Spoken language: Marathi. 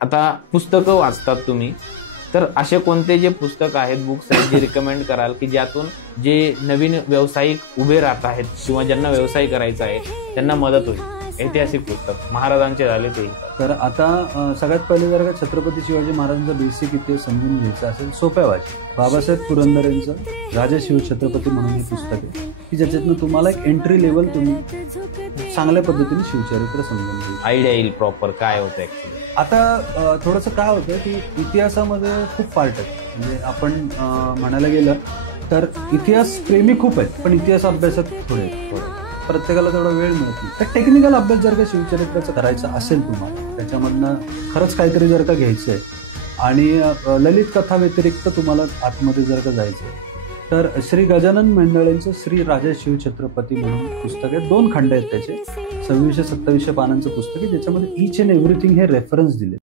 आता पुस्तकं वाचतात तुम्ही, तर असे कोणते जे पुस्तक आहेत, बुक्स आहेत, जे रिकमेंड कराल की ज्यातून जे नवीन व्यावसायिक उभे राहत आहेत किंवा ज्यांना व्यवसाय करायचा आहे त्यांना मदत होईल? ऐतिहासिक पुस्तक महाराजांचे झाले ते. तर आता सगळ्यात पहिले जर का छत्रपती शिवाजी महाराजांचा बेसिक इतिहास समजून घ्यायचा असेल सोप्या भाषेत, बाबासाहेब पुरंदर यांचं राजा शिवछत्रपती म्हणून हे पुस्तक आहे की ज्याच्यातनं तुम्हाला एक एंट्री लेवल तुम्ही चांगल्या पद्धतीने शिवचरित्र समजून घ्यायचं, आयडिया येईल प्रॉपर काय होतं ऍक्च्युली. आता थोडंसं काय होतं की इतिहासामध्ये खूप पार्ट आहेत. म्हणजे आपण म्हणायला गेलं तर इतिहास प्रेमी खूप आहेत, पण इतिहास अभ्यासात थोडे प्रत्येकाला तेवढा वेळ मिळत नाही. तर टेक्निकल अभ्यास जर का शिवचरित्राचा करायचा असेल तुम्हाला, त्याच्यामधनं खरंच काहीतरी जर का घ्यायचं आहे आणि ललित कथा व्यतिरिक्त तुम्हाला आतमध्ये जर का जायचं आहे, तर श्री गजानन मेंदळेंचं श्री राजा शिवछत्रपती म्हणून पुस्तक आहे. 2 खंड आहेत त्याचे, 2600-2700 पानांचं पुस्तक आहे, ज्याच्यामध्ये ईच अँड एव्हरीथिंग हे रेफरन्स दिले.